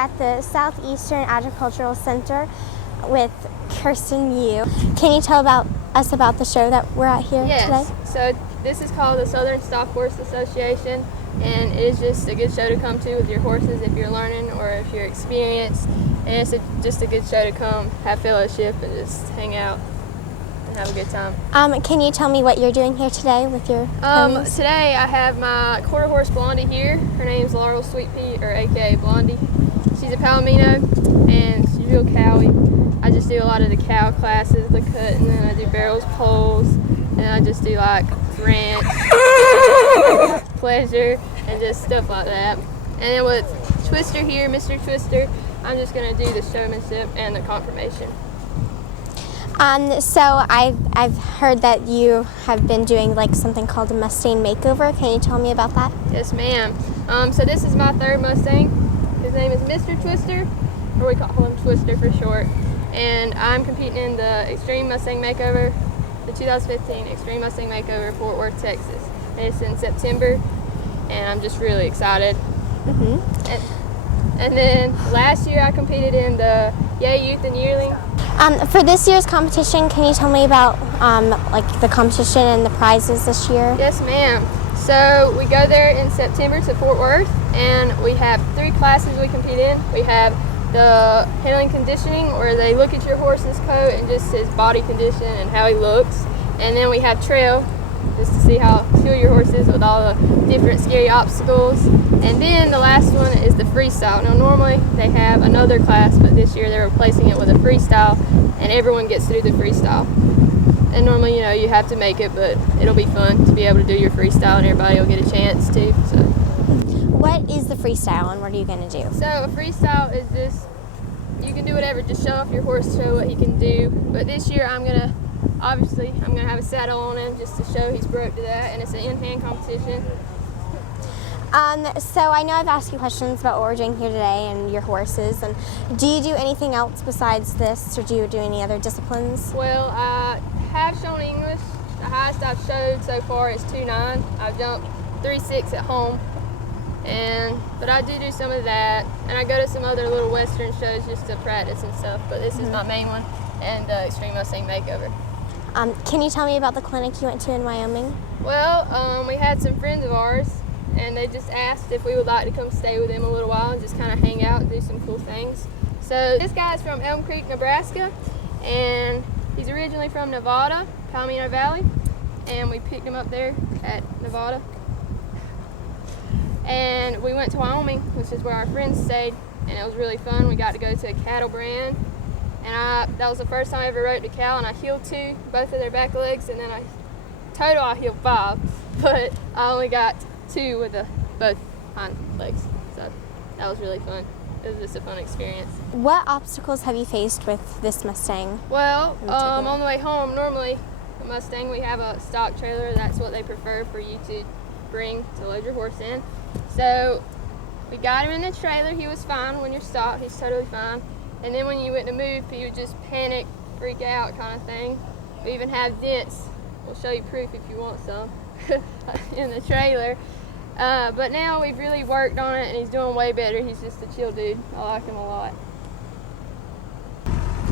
at the Southeastern Agricultural Center with Kirstin Mew. Can you tell us about the show that we're at here today? Yes. So this is called the Southern Stock Horse Association, and it is just a good show to come to with your horses if you're learning or if you're experienced. And it's just a good show to come, have fellowship, and just hang out and have a good time. Can you tell me what you're doing here today with your ponies? Today I have my quarter horse Blondie here. Her name's Laurel Sweetpea, or aka Blondie. She's a Palomino, and she's real cowy. I just do a lot of the cow classes, the cut, and then I do barrels, poles, and I just do like ranch, pleasure, and just stuff like that. And then with Twister here, Mr. Twister, I'm just gonna do the showmanship and the confirmation. So I've heard that you have been doing like something called a Mustang Makeover. Can you tell me about that? Yes, ma'am. So this is my third Mustang. His name is Mr. Twister, or we call him Twister for short. And I'm competing in the Extreme Mustang Makeover, the 2015 Extreme Mustang Makeover, Fort Worth, Texas. And it's in September, and I'm just really excited. And then last year I competed in the Yay Youth and Yearling. For this year's competition, can you tell me about like the competition and the prizes this year? Yes, ma'am. So we go there in September to Fort Worth, and we have 3 classes we compete in. We have the handling conditioning, where they look at your horse's coat and just his body condition and how he looks. And then we have trail, just to see how skilled your horse is with all the different scary obstacles. And then the last one is the freestyle. Now normally they have another class, but this year they're replacing it with a freestyle, and everyone gets to do the freestyle. And normally, you know, you have to make it, but it'll be fun to be able to do your freestyle, and everybody will get a chance to. So, what is the freestyle, and what are you going to do? So a freestyle is just, you can do whatever, just show off your horse, show what he can do. But this year I'm gonna have a saddle on him just to show he's broke to that, and it's an in-hand competition. So I know I've asked you questions about what we're doing here today and your horses, and do you do anything else besides this, or do you do any other disciplines? Well, I have shown English. The highest I've showed so far is 2.9. I've jumped 3.6 at home, but I do some of that, and I go to some other little Western shows just to practice and stuff, but this is my main one, and the Extreme Mustang Makeover. Can you tell me about the clinic you went to in Wyoming? Well, we had some friends of ours, and they just asked if we would like to come stay with them a little while and just kind of hang out and do some cool things. So this guy's from Elm Creek, Nebraska, and he's originally from Nevada, Palomino Valley, and we picked him up there at Nevada. And we went to Wyoming, which is where our friends stayed, and it was really fun. We got to go to a cattle brand, and that was the first time I ever rode a cow, and I healed 2, both of their back legs, and then I healed 5, but I only got 2 with both hind legs, so that was really fun. It was just a fun experience. What obstacles have you faced with this Mustang? Well, on the way home, normally a Mustang, we have a stock trailer. That's what they prefer for you to bring to load your horse in. So we got him in the trailer. He was fine when you're stopped. He's totally fine. And then when you went to move, he would just panic, freak out kind of thing. We even have dents. We'll show you proof if you want some in the trailer. But now we've really worked on it, and he's doing way better. He's just a chill dude. I like him a lot.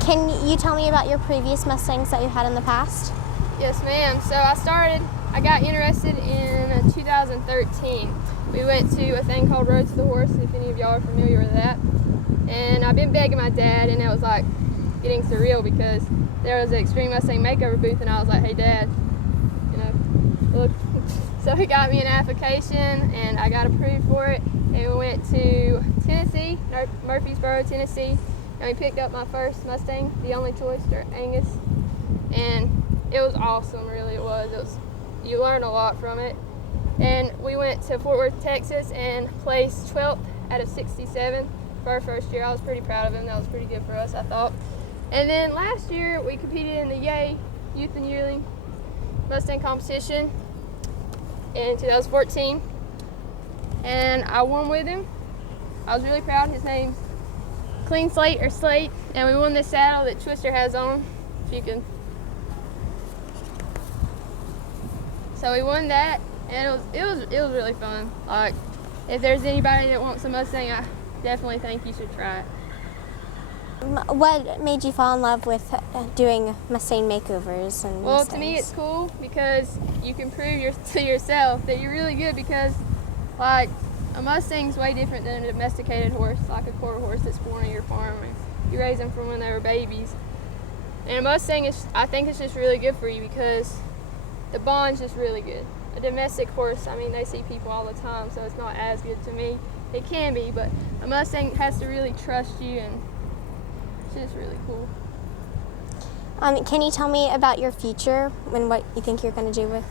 Can you tell me about your previous Mustangs that you had in the past? Yes, ma'am. So I got interested in 2013. We went to a thing called Road to the Horse, if any of y'all are familiar with that. And I've been begging my dad, and it was like getting surreal because there was an Extreme Mustang Makeover booth, and I was like, hey, Dad, you know, look. So he got me an application, and I got approved for it. And we went to Tennessee, Murfreesboro, Tennessee, and we picked up my first Mustang, the only choice, or Angus. And it was awesome, really, it was. You learn a lot from it. And we went to Fort Worth, Texas, and placed 12th out of 67 for our first year. I was pretty proud of him. That was pretty good for us, I thought. And then last year, we competed in the Yay Youth and Yearling Mustang competition in 2014, and I won with him. I was really proud. His name's Clean Slate, or Slate, and we won this saddle that Twister has on. If you can. So we won that, and it was really fun. Like, if there's anybody that wants a Mustang, definitely think you should try it. What made you fall in love with doing Mustang makeovers and Well, Mustangs? to me it's cool because you can prove to yourself that you're really good, because like a Mustang's way different than a domesticated horse, like a quarter horse that's born on your farm. You raise them from when they were babies. And a Mustang I think it's just really good for you because the bond's just really good. A domestic horse, I mean, they see people all the time, so it's not as good to me. It can be, but a Mustang has to really trust you, and it's just really cool. Can you tell me about your future and what you think you're going to do with?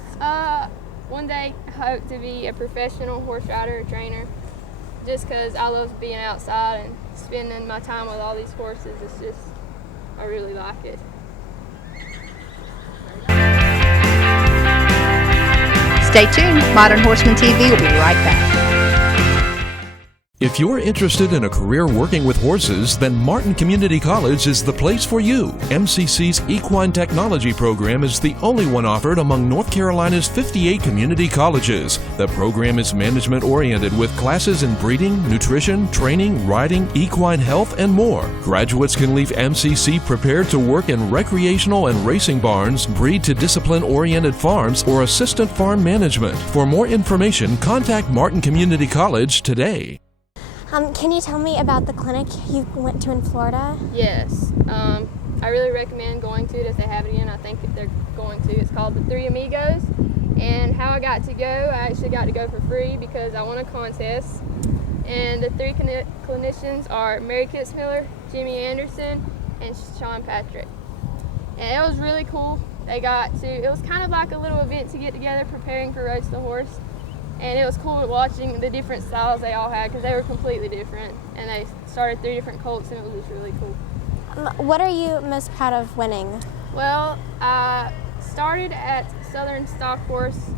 One day I hope to be a professional horse rider or trainer, just because I love being outside and spending my time with all these horses. It's just, I really like it. Stay tuned. Modern Horseman TV will be right back. If you're interested in a career working with horses, then Martin Community College is the place for you. MCC's Equine Technology program is the only one offered among North Carolina's 58 community colleges. The program is management-oriented with classes in breeding, nutrition, training, riding, equine health, and more. Graduates can leave MCC prepared to work in recreational and racing barns, breed to discipline-oriented farms, or assistant farm management. For more information, contact Martin Community College today. Can you tell me about the clinic you went to in Florida? Yes, I really recommend going to it if they have it again. I think if they're going to. It's called the Three Amigos. And how I got to go, I actually got to go for free because I won a contest. And the three clinicians are Mary Kitzmiller, Jimmy Anderson, and Sean Patrick. And it was really cool. It was kind of like a little event to get together preparing for Road to the Horse. And it was cool watching the different styles they all had because they were completely different. And they started 3 different colts, and it was just really cool. What are you most proud of winning? Well, I started at Southern Stock Horse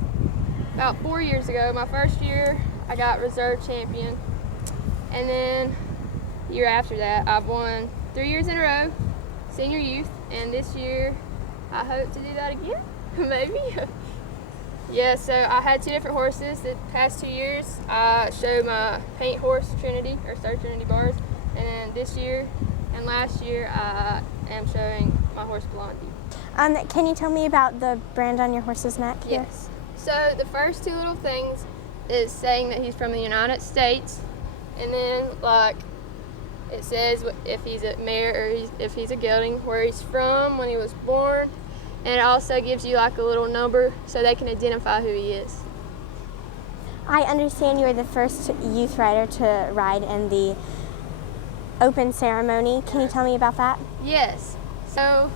about 4 years ago. My first year, I got reserve champion. And then the year after that, I've won 3 years in a row, senior youth. And this year, I hope to do that again, maybe. Yeah, so I had 2 different horses the past 2 years. I showed my paint horse Trinity, or Star Trinity bars, and then this year and last year I am showing my horse Blondie. Can you tell me about the brand on your horse's neck here? Yes. So the first 2 little things is saying that he's from the United States, and then like it says if he's a mare or if he's a gelding, where he's from, when he was born. And it also gives you like a little number so they can identify who he is. I understand you were the first youth rider to ride in the open ceremony. Can you tell me about that? Yes. So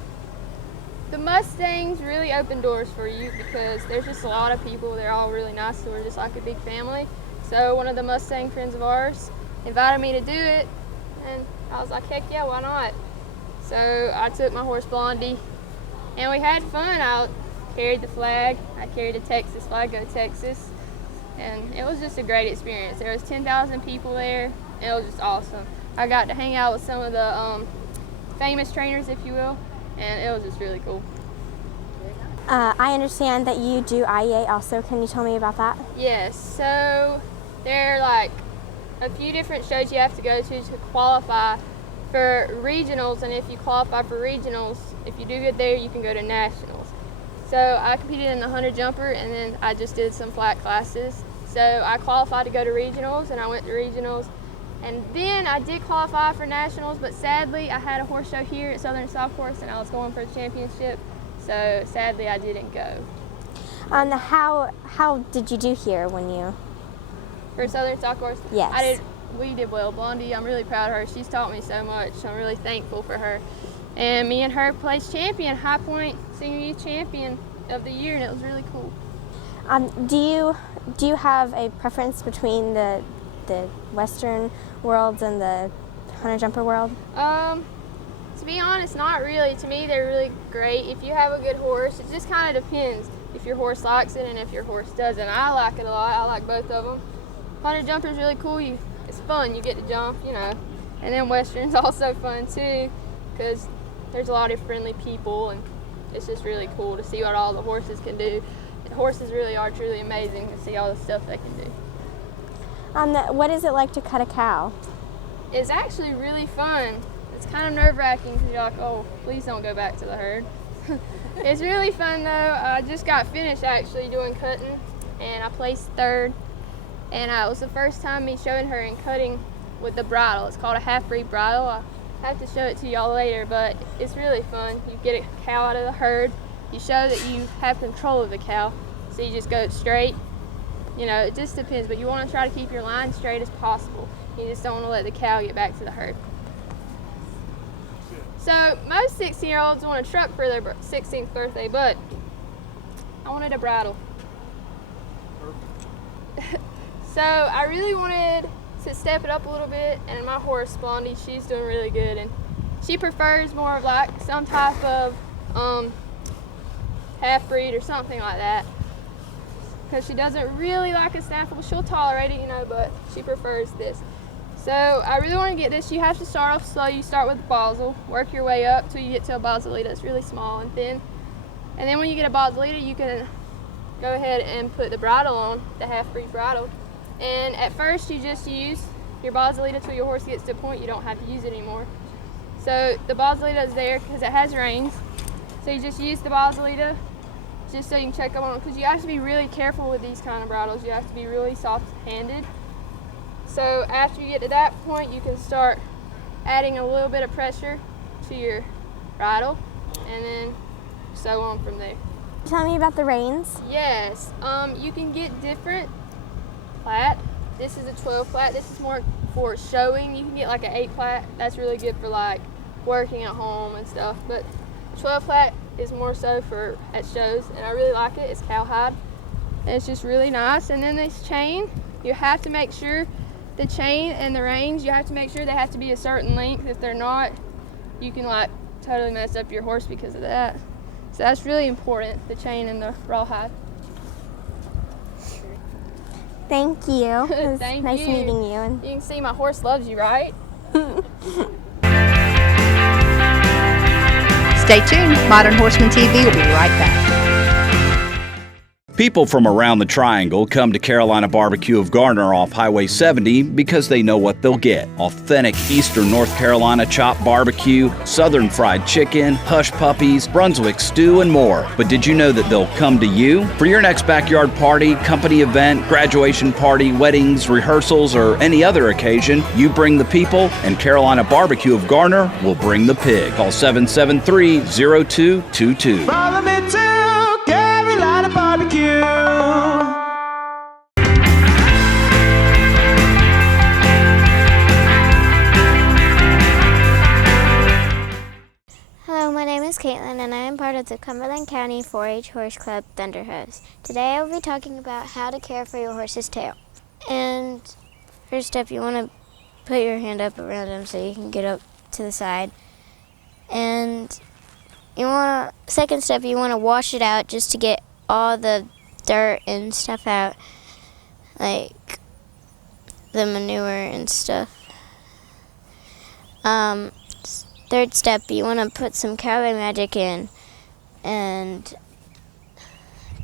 the Mustangs really open doors for youth because there's just a lot of people. They're all really nice, so we're just like a big family. So one of the Mustang friends of ours invited me to do it, and I was like, heck yeah, why not? So I took my horse Blondie. And we had fun. I carried the flag. I carried the Texas flag, go Texas. And it was just a great experience. There was 10,000 people there. And it was just awesome. I got to hang out with some of the famous trainers, if you will. And it was just really cool. I understand that you do IEA also. Can you tell me about that? Yes. So there are like a few different shows you have to go to qualify for regionals, and if you qualify for regionals, if you do good there, you can go to nationals. So I competed in the 100 jumper, and then I just did some flat classes. So I qualified to go to regionals, and I went to regionals. And then I did qualify for nationals, but sadly I had a horse show here at Southern Stock Horse, and I was going for the championship. So sadly I didn't go. How did you do here when you? For Southern Stock Horse? Yes. We did well. Blondie, I'm really proud of her. She's taught me so much. I'm really thankful for her. And me and her placed champion, High Point Senior Youth Champion of the year, and it was really cool. Do you have a preference between the Western worlds and the hunter jumper world? To be honest, not really. To me, they're really great. If you have a good horse, it just kind of depends if your horse likes it and if your horse doesn't. I like it a lot. I like both of them. Hunter jumper is really cool. It's fun. You get to jump, you know. And then Western's also fun too, because there's a lot of friendly people, and it's just really cool to see what all the horses can do. The horses really are truly amazing to see all the stuff they can do. What is it like to cut a cow? is actually really fun. It's kind of nerve-wracking because you're like, oh, please don't go back to the herd. It's really fun though. I just got finished actually doing cutting, and I placed third. And it was the first time me showing her and cutting with the bridle. It's called a half-breed bridle. I have to show it to y'all later, but it's really fun. You get a cow out of the herd. You show that you have control of the cow. So you just go straight. You know, it just depends, but you want to try to keep your line straight as possible. You just don't want to let the cow get back to the herd. So most 16-year-olds want a truck for their 16th birthday, but I wanted a bridle. So I really wanted to step it up a little bit, and my horse, Blondie, she's doing really good, and she prefers more of like some type of half-breed or something like that, because she doesn't really like a snaffle. She'll tolerate it, you know, but she prefers this. So I really want to get this. You have to start off slow. You start with a Basel, work your way up till you get to a Baselita. It's really small and thin, and then when you get a Baselita, you can go ahead and put the bridle on, the half-breed bridle. And at first you just use your Baselita till your horse gets to a point you don't have to use it anymore. So the Baselita is there because it has reins. So you just use the Baselita just so you can check up on it, because you have to be really careful with these kind of bridles. You have to be really soft-handed. So after you get to that point, you can start adding a little bit of pressure to your bridle, and then so on from there. Tell me about the reins. Yes, you can get different plat. This is a 12 plat. This is more for showing. You can get like an 8 plat. That's really good for like working at home and stuff. But 12 plat is more so for at shows, and I really like it. It's cowhide, and it's just really nice. And then this chain, you have to make sure the chain and the reins, you have to make sure they have to be a certain length. If they're not, you can like totally mess up your horse because of that. So that's really important, the chain and the rawhide. Thank you. It was Thank nice you. meeting you. And You can see my horse loves you, right? Stay tuned. Modern Horseman TV will be right back. People from around the Triangle come to Carolina Barbecue of Garner off Highway 70 because they know what they'll get. Authentic Eastern North Carolina chopped barbecue, Southern fried chicken, hush puppies, Brunswick stew, and more. But did you know that they'll come to you? For your next backyard party, company event, graduation party, weddings, rehearsals, or any other occasion, you bring the people, and Carolina Barbecue of Garner will bring the pig. Call 773-0222. Follow me to Carolina Barbecue. Hello, my name is Caitlin, and I am part of the Cumberland County 4-H Horse Club Thunder Hooves. Today I will be talking about how to care for your horse's tail. And first up, you want to put your hand up around him so you can get up to the side. And second step, you want to wash it out just to get all the dirt and stuff out, like the manure and stuff. Third step, you want to put some Cowboy Magic in and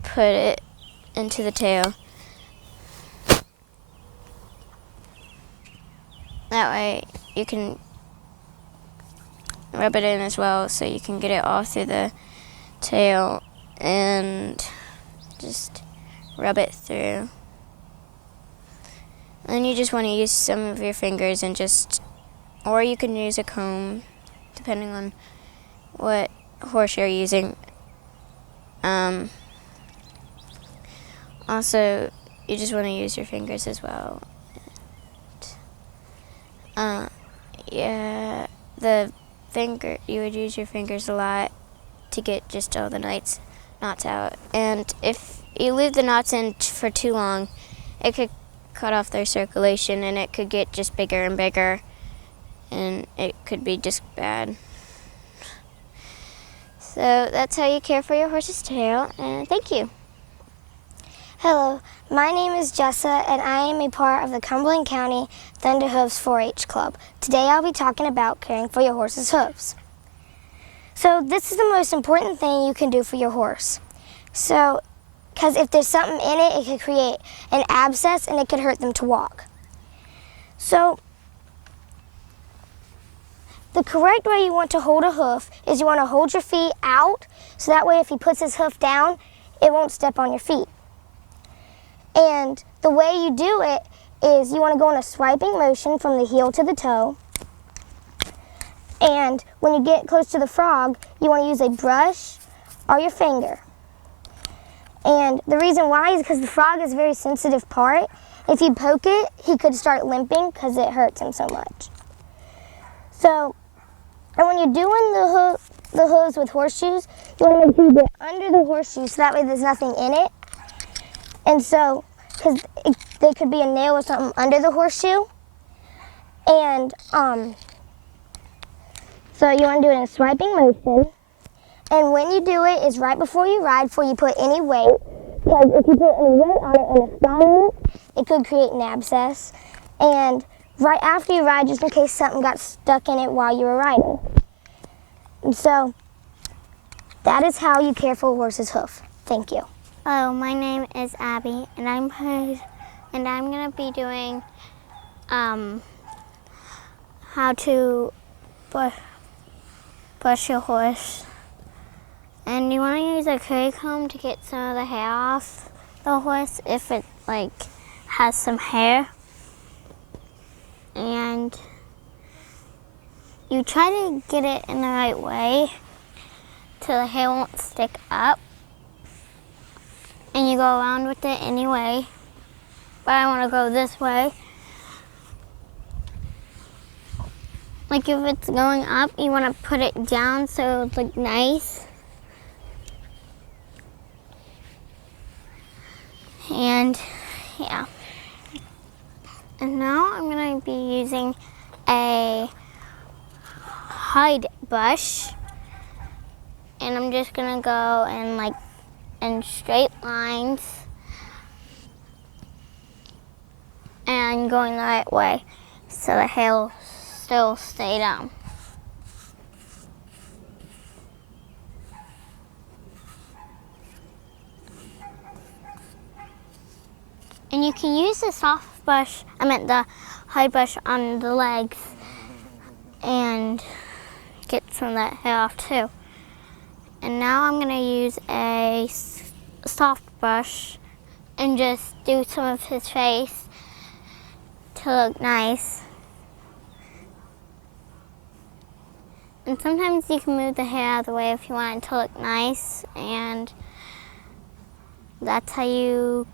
put it into the tail. That way you can rub it in as well so you can get it all through the tail and just rub it through. And you just want to use some of your fingers and or you can use a comb depending on what horse you're using. Also, you just want to use your fingers as well. You would use your fingers a lot to get just all the knots out. And if you leave the knots in for too long, it could cut off their circulation, and it could get just bigger and bigger, and it could be just bad. So that's how you care for your horse's tail, and thank you. Hello, my name is Jessa, and I am a part of the Cumberland County Thunder Hooves 4-H Club. Today I'll be talking about caring for your horse's hooves. So this is the most important thing you can do for your horse. So, because if there's something in it, it could create an abscess and it could hurt them to walk. So the correct way you want to hold a hoof is you want to hold your feet out, so that way if he puts his hoof down, it won't step on your feet. And the way you do it is you want to go in a swiping motion from the heel to the toe. And when you get close to the frog, you want to use a brush or your finger. And the reason why is because the frog is a very sensitive part. If you poke it, he could start limping because it hurts him so much. So, and when you're doing the hooves with horseshoes, you want to make sure you get under the horseshoe so that way there's nothing in it. And so, because there could be a nail or something under the horseshoe. And so you want to do it in a swiping motion. And when you do it is right before you ride, before you put any weight. Because if you put any weight on it and it's dominant, it could create an abscess. And right after you ride, just in case something got stuck in it while you were riding. And so that is how you care for a horse's hoof. Thank you. Hello, my name is Abby, and I'm gonna be doing how to brush your horse. And you want to use a curry comb to get some of the hair off the horse if it has some hair. And you try to get it in the right way so the hair won't stick up. And you go around with it anyway. But I want to go this way. Like if it's going up, you want to put it down so it's like nice. And yeah. And now I'm going to be using a hide brush. And I'm just going to go and in straight lines and going the right way so the hair will still stay down. And you can use the soft brush, the hide brush on the legs and get some of that hair off too. And now I'm going to use a soft brush and just do some of his face to look nice. And sometimes you can move the hair out of the way if you want it to look nice, and that's how you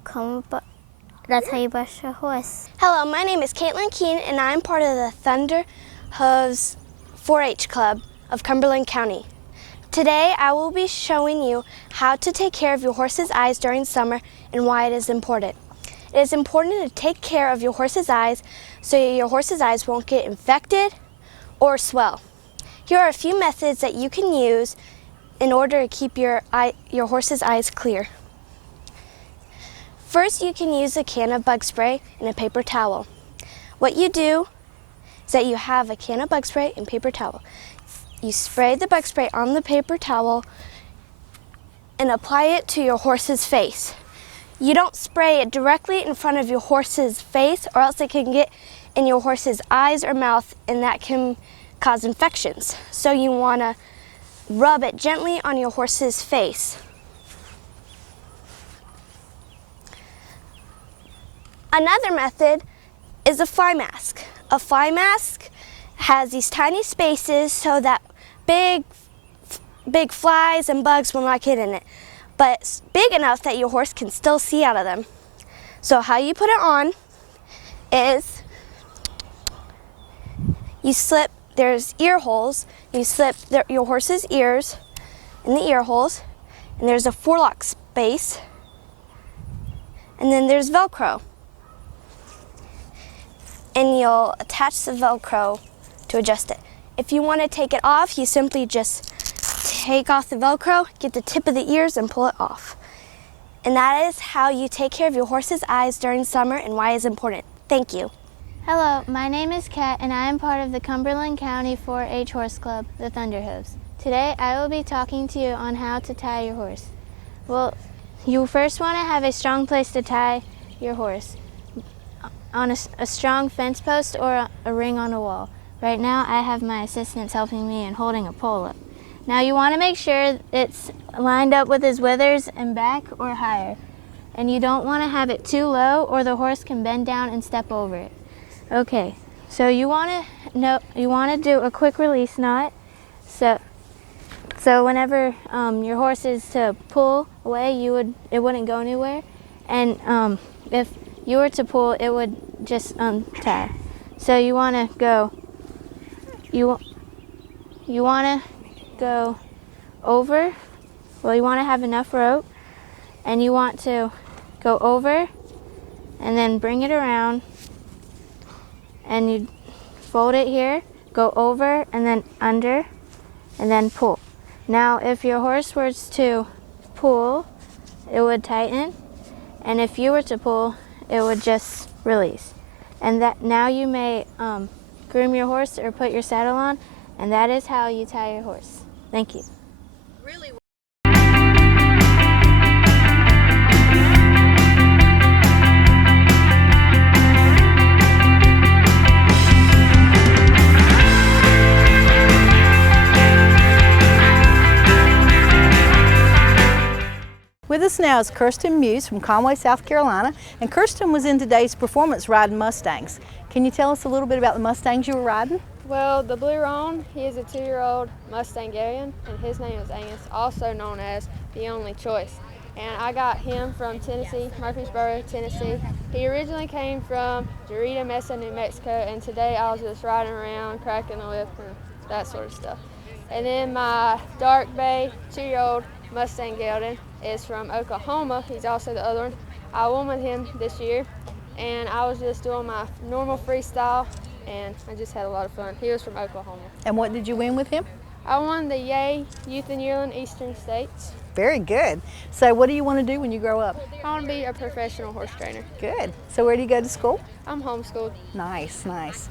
brush your horse. Hello, my name is Caitlin Keene, and I'm part of the Thunder Hooves 4-H Club of Cumberland County. Today, I will be showing you how to take care of your horse's eyes during summer and why it is important. It is important to take care of your horse's eyes so your horse's eyes won't get infected or swell. Here are a few methods that you can use in order to keep your horse's eyes clear. First, you can use a can of bug spray and a paper towel. What you do is that you have a can of bug spray and paper towel. You spray the bug spray on the paper towel and apply it to your horse's face. You don't spray it directly in front of your horse's face, or else it can get in your horse's eyes or mouth, and that can cause infections. So you want to rub it gently on your horse's face. Another method is a fly mask. A fly mask has these tiny spaces so that big flies and bugs will not get in it, but it's big enough that your horse can still see out of them. So how you put it on is you slip, there's ear holes, you slip your horse's ears in the ear holes, and there's a forelock space, and then there's Velcro. And you'll attach the Velcro to adjust it. If you want to take it off, you simply just take off the Velcro, get the tip of the ears, and pull it off. And that is how you take care of your horse's eyes during summer and why it's important. Thank you. Hello, my name is Kat, and I am part of the Cumberland County 4-H Horse Club, the Thunder Hooves. Today, I will be talking to you on how to tie your horse. Well, you first want to have a strong place to tie your horse, on a strong fence post or a ring on a wall. Right now I have my assistants helping me and holding a pole up. Now you want to make sure it's lined up with his withers and back or higher. And you don't want to have it too low or the horse can bend down and step over it. Okay, so you want to do a quick release knot. So whenever your horse is to pull away, it wouldn't go anywhere. And if you were to pull, it would just untie. So you want to go. You want to go over. Well, you want to have enough rope, and you want to go over, and then bring it around, and you fold it here. Go over, and then under, and then pull. Now, if your horse were to pull, it would tighten, and if you were to pull, it would just release. And that now you may groom your horse or put your saddle on, and that is how you tie your horse. Thank you. With us now is Kirstin Mew from Conway, South Carolina, and Kirstin was in today's performance riding Mustangs. Can you tell us a little bit about the Mustangs you were riding? Well, the Blue Roan, he is a 2-year-old Mustangarian, and his name is Angus, also known as the Only Choice. And I got him from Tennessee, Murfreesboro, Tennessee. He originally came from Dorita Mesa, New Mexico, and today I was just riding around, cracking the whip and that sort of stuff. And then my Dark Bay 2-year-old Mustang Gelding is from Oklahoma. He's also the other one. I won with him this year, and I was just doing my normal freestyle, and I just had a lot of fun. He was from Oklahoma. And what did you win with him? I won the Yay Youth and Yearling Eastern States. Very good. So what do you want to do when you grow up? I want to be a professional horse trainer. Good. So where do you go to school? I'm homeschooled. Nice, nice.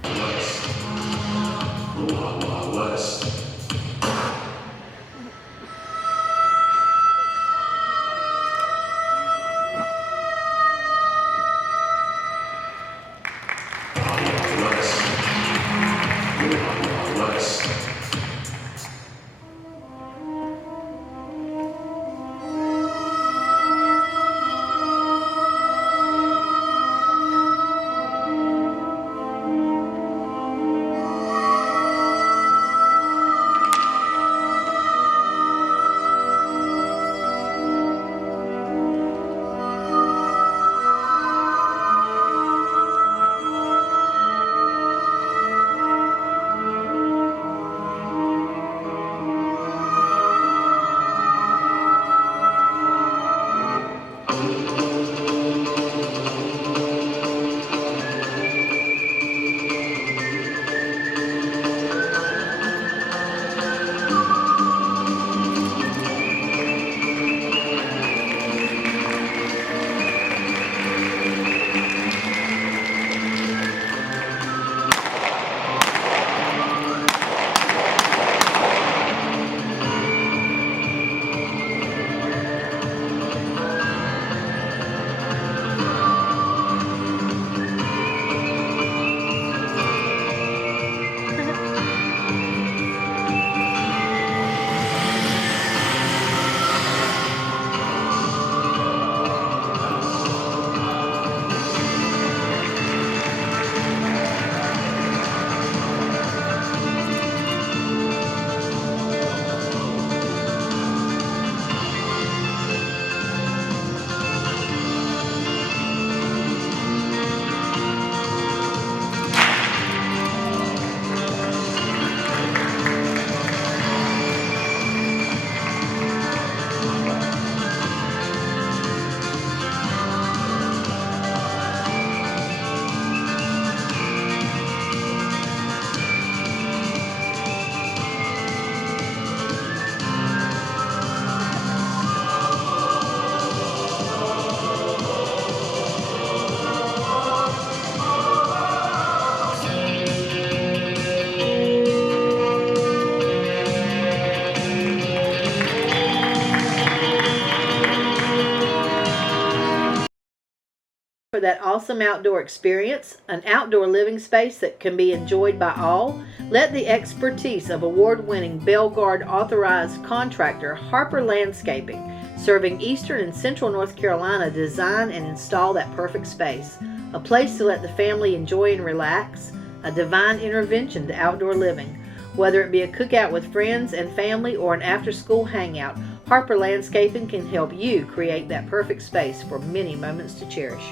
For that awesome outdoor experience, an outdoor living space that can be enjoyed by all, let the expertise of award-winning Belgard authorized contractor Harper Landscaping, serving eastern and central North Carolina, design and install that perfect space. A place to let the family enjoy and relax, a divine intervention to outdoor living. Whether it be a cookout with friends and family or an after-school hangout, Harper Landscaping can help you create that perfect space for many moments to cherish.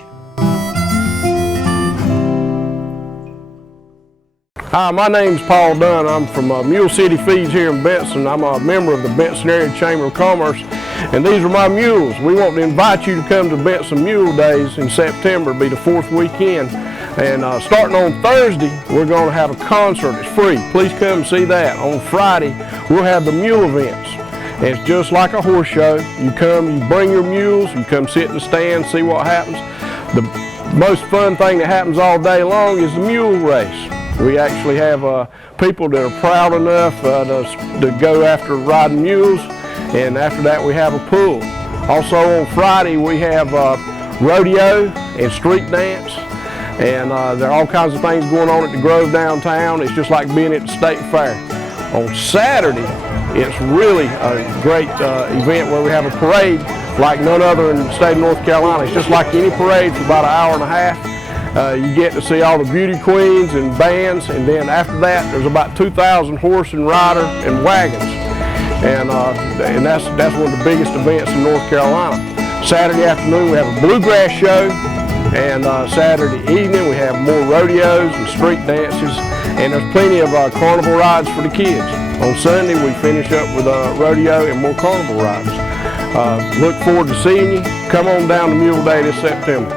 Hi, my name's Paul Dunn. I'm from Mule City Feeds here in Benson. I'm a member of the Benson Area Chamber of Commerce, and these are my mules. We want to invite you to come to Benson Mule Days in September. It'll be the 4th weekend. And starting on Thursday, we're going to have a concert. It's free. Please come and see that. On Friday, we'll have the mule events. And it's just like a horse show. You come, you bring your mules, you come sit in the stand, see what happens. The most fun thing that happens all day long is the mule race. We actually have people that are proud enough to go after riding mules, and after that we have a pool. Also on Friday we have rodeo and street dance, and there are all kinds of things going on at the Grove downtown. It's just like being at the state fair. On Saturday it's really a great event where we have a parade like none other in the state of North Carolina. It's just like any parade for about an hour and a half. You get to see all the beauty queens and bands, and then after that there's about 2,000 horse and rider and wagons, and that's one of the biggest events in North Carolina. Saturday afternoon we have a bluegrass show, and Saturday evening we have more rodeos and street dances, and there's plenty of carnival rides for the kids. On Sunday we finish up with a rodeo and more carnival rides. Look forward to seeing you. Come on down to Mule Day this September.